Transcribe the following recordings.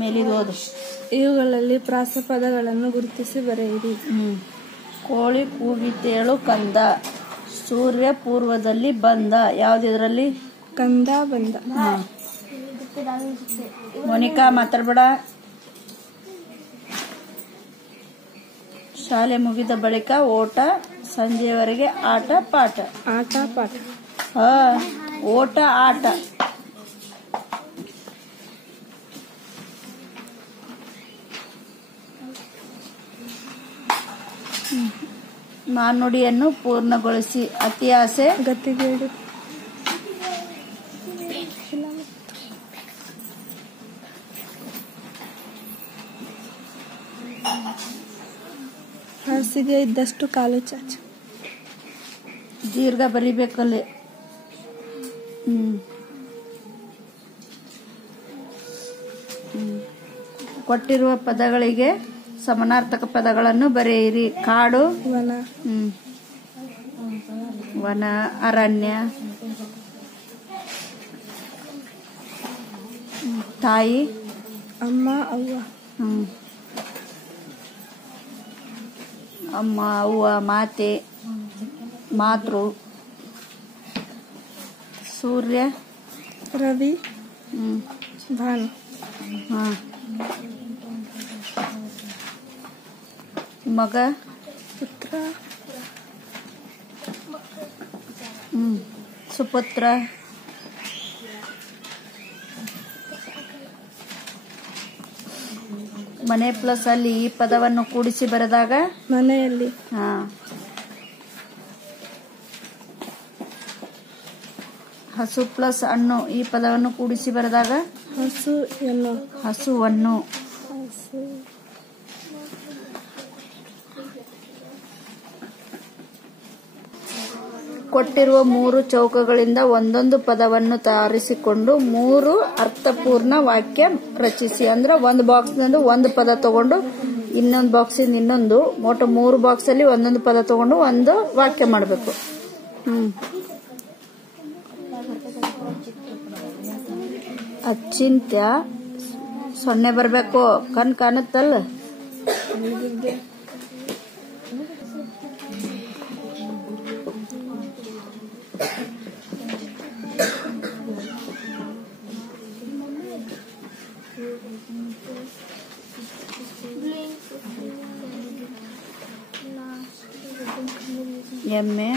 ಮೇಲಿಗೆ ಓದು. ಇವುಗಳಲ್ಲಿ ಪ್ರಾಸಪದಗಳನ್ನು ಗುರುತಿಸಿ ಬರೆಯಿರಿ. ಕೋಳಿ ಕೂಗಿತೇಳು ಕಂದ, ಸೂರ್ಯ ಪೂರ್ವದಲ್ಲಿ ಬಂದ. ಯಾವ್ದಿದ್ರಲ್ಲಿ? ಕಂದ ಬಂದ. ಮೋನಿಕಾ ಮಾತಾಡ್ಬೇಡ. ಶಾಲೆ ಮುಗಿದ ಬಳಿಕ ಓಟ, ಸಂಜೆಯವರೆಗೆ ಆಟ ಪಾಠ. ಆಟ ಪಾಠ. ಓಟ ಆಟ. ನಾನುಡಿಯನ್ನು ಪೂರ್ಣಗೊಳಿಸಿ. ಅತಿ ಆಸೆ ಗತಿಗೇಡು. ಹಾಸಿಗೆ ಇದ್ದಷ್ಟು ಕಾಲು ಚಾಚು. ದೀರ್ಘ ಬರಿಬೇಕಲ್ಲಿ. ಕೊಟ್ಟಿರುವ ಪದಗಳಿಗೆ ಸಮಾನಾರ್ಥಕ ಪದಗಳನ್ನು ಬರೆಯಿರಿ. ಕಾಡು, ವನ. ವನ, ಅರಣ್ಯ. ತಾಯಿ, ಅಮ್ಮ ಅವ್ವ. ಅಮ್ಮ ಅವ್ವ, ಮಾತೆ, ಮಾತೃ. ಸೂರ್ಯ, ರವಿ, ಭಾನು. ಮಗ, ಪುತ್ರ, ಸುಪುತ್ರ. ಮನೆ ಪ್ಲಸ್ ಅಲ್ಲಿ ಈ ಪದವನ್ನು ಕೂಡಿಸಿ ಬರೆದಾಗ ಮನೆಯಲ್ಲಿ. ಹಸು ಪ್ಲಸ್ ಹಣ್ಣು ಈ ಪದವನ್ನು ಕೂಡಿಸಿ ಬರೆದಾಗ ಹಸುವನ್ನು. ಕೊಟ್ಟಿರುವ 3 ಚೌಕಗಳಿಂದ ಒಂದೊಂದು ಪದವನ್ನು ತಯಾರಿಸಿಕೊಂಡು 3 ಅರ್ಥಪೂರ್ಣ ವಾಕ್ಯ ರಚಿಸಿ. ಅಂದ್ರೆ ಒಂದು ಬಾಕ್ಸ್ನಿಂದ ಒಂದು ಪದ ತಗೊಂಡು ಇನ್ನೊಂದು ಬಾಕ್ಸಿಂದ ಇನ್ನೊಂದು, ಒಟ್ಟು 3 ಬಾಕ್ಸ್ ಅಲ್ಲಿ ಒಂದೊಂದು ಪದ ತಗೊಂಡು ಒಂದು ವಾಕ್ಯ ಮಾಡಬೇಕು. ಅಚಿಂತ್ಯ 0 ಬರ್ಬೇಕು. ಕಣ್ ಕಾಣುತ್ತಲ್ಲ. ಎಮ್ಮೆ,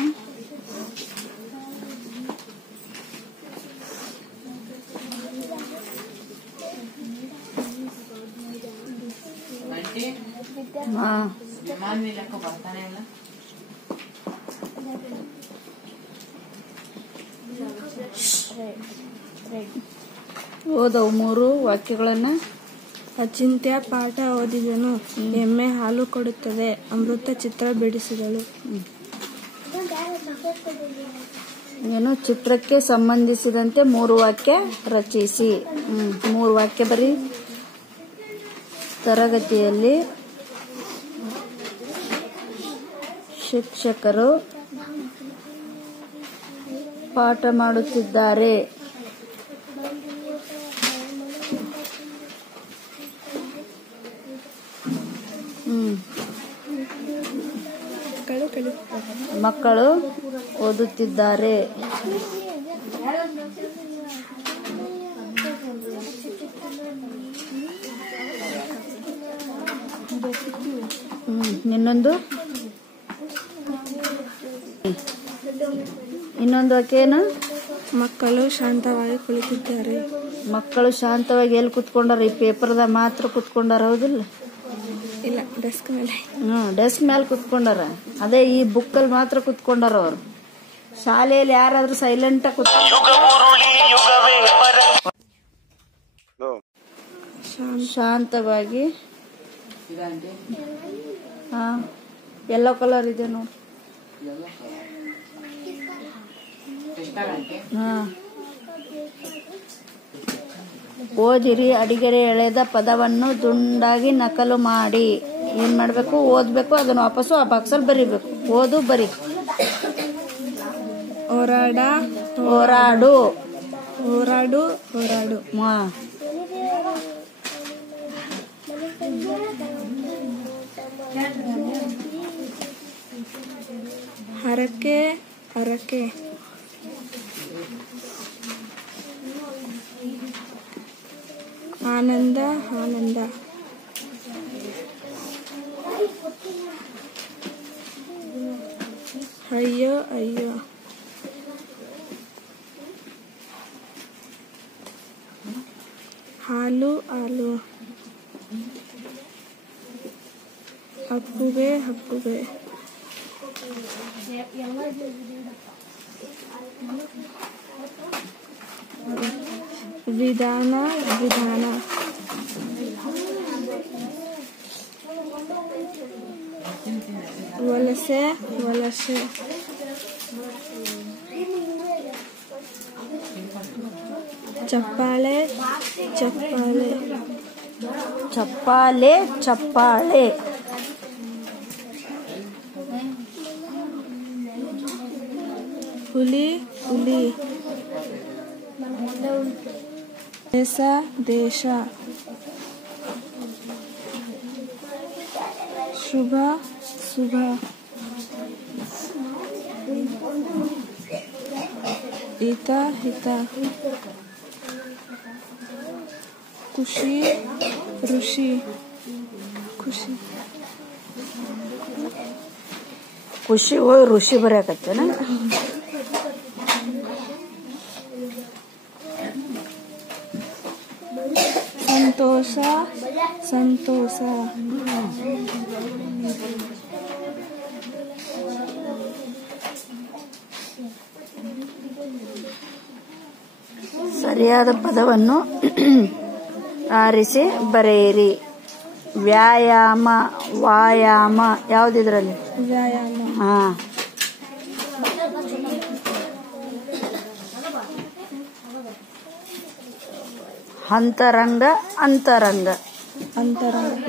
ಓದವು 3 ವಾಕ್ಯಗಳನ್ನ. ಅಚಿಂತ್ಯ ಪಾಠ ಓದಿದನು. ಎಮ್ಮೆ ಹಾಲು ಕೊಡುತ್ತದೆ. ಅಮೃತ ಚಿತ್ರ ಬಿಡಿಸಿದಳು. ಏನು? ಚಿತ್ರಕ್ಕೆ ಸಂಬಂಧಿಸಿದಂತೆ 3 ವಾಕ್ಯ ರಚಿಸಿ. 3 ವಾಕ್ಯ ಬರೀ. ತರಗತಿಯಲ್ಲಿ ಶಿಕ್ಷಕರು ಪಾಠ ಮಾಡುತ್ತಿದ್ದಾರೆ. ಮಕ್ಕಳು ಓದುತ್ತಿದ್ದಾರೆ. ಇನ್ನೊಂದು ವಾಕ್ಯ ಏನು? ಮಕ್ಕಳು ಶಾಂತವಾಗಿ ಕುಳಿತಿದ್ದಾರೆ. ಮಕ್ಕಳು ಶಾಂತವಾಗಿ ಎಲ್ಲಿ ಕುತ್ಕೊಂಡಾರ? ಈ ಪೇಪರ್ದಾಗ ಮಾತ್ರ ಕುತ್ಕೊಂಡಾರ, ಹೌದಿಲ್ಲ? ಇಲ್ಲ, ಡೆಸ್ಕ್ ಮೇಲೆ. ಡೆಸ್ಕ್ ಮೇಲೆ ಕುತ್ಕೊಂಡಾರ. ಅದೇ ಈ ಬುಕ್ಕಲ್ಲಿ ಮಾತ್ರ ಕುತ್ಕೊಂಡಾರ ಅವರು. ಶಾಲೆಯಲ್ಲಿ ಯಾರಾದ್ರೂ ಸೈಲೆಂಟ್ ಆಗಿ ಶಾಂತವಾಗಿ. ಯೆಲ್ಲೋ ಕಲರ್ ಇದೆ ನೋಡಿ. ಓದಿರಿ. ಅಡಿಗೆರೆ ಎಳೆದ ಪದವನ್ನು ದುಂಡಾಗಿ ನಕಲು ಮಾಡಿ ಏನ್ ಮಾಡ್ಬೇಕು? ಓದ್ಬೇಕು. ಅದನ್ನು ವಾಪಸ್ಸು ಆ ಬಾಕ್ಸಲ್ಲಿ ಬರಿಬೇಕು. ಓದು, ಬರಿ. ಹೋರಾಡ, ಹೋರಾಡು, ಹೋರಾಡು, ಹೋರಾಡು. ಹರಕೆ ಹರಕೆ. ಆನಂದ ಆನಂದ. ಅಯ್ಯೋ ಅಯ್ಯೋ. ಹಾಲು ಹಾಲು. ಅಪ್ಪುಗೆ ಅಪ್ಪುಗೆ. ವಿಧಾನ ವಿಧಾನ. ವಲಸೆ ವಲಸೆ. ಚಪ್ಪಾಳೆ ಚಪ್ಪಾಳೆ. ಚಪ್ಪಾಳೆ ಚಪ್ಪಾಳೆ. ಹುಲಿ ಹುಲಿ. ದೇಶ ದೇಶ. ಶುಭ ಶುಭ. ಹಿತ ಹಿತ. ಖುಷಿ ಋಷಿ. ಖುಷಿ ಖುಷಿ ಹೋಗಿ ಋಷಿ ಬರೆಯಕತ್ತೇನ. ಸಂತೋಷ ಸಂತೋಷ. ಸರಿಯಾದ ಪದವನ್ನು ಆರಿಸಿ ಬರೆಯಿರಿ. ವ್ಯಾಯಾಮ ವಾಯಾಮ ಯಾವುದಿದ್ರಲ್ಲಿ? ವ್ಯಾಯಾಮ. ಹಾ. ಅಂತರಂಗ ಅಂತರಂಗ. ಅಂತರಂಗ.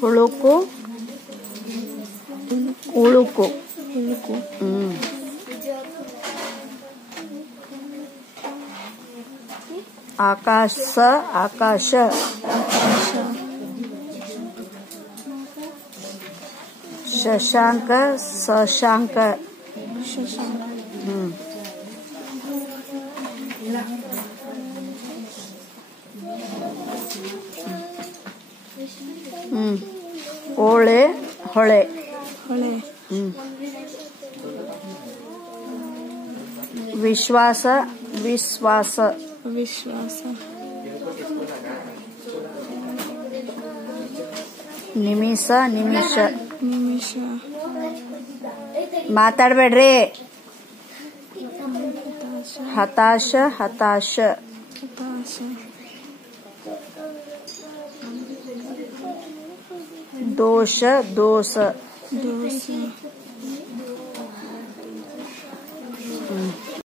ಹುಳುಕು ಉಳುಕು. ಹುಳುಕು. ಆಕಾಶ ಆಕಾಶ. ಆಕಾಶ. ಶಶಾಂಕ ಶಶಾಂಕ. ಶಶಾಂಕ. ಓಳೆ ಹೊಳೆ. ಹೊಳೆ. ವಿಶ್ವಾಸ ವಿಶ್ವಾಸ. ವಿಶ್ವಾಸ. ನಿಮಿಷ ನಿಮಿಷ. ನಿಮಿಷ. ಮಾತಾಡ್ಬೇಡ್ರಿ. ಹತಾಶ. ಹತಾಶ ಹತಾಶ. ಹತಾಶ. ದೋಷ ದೋಷ. ದೋಷ.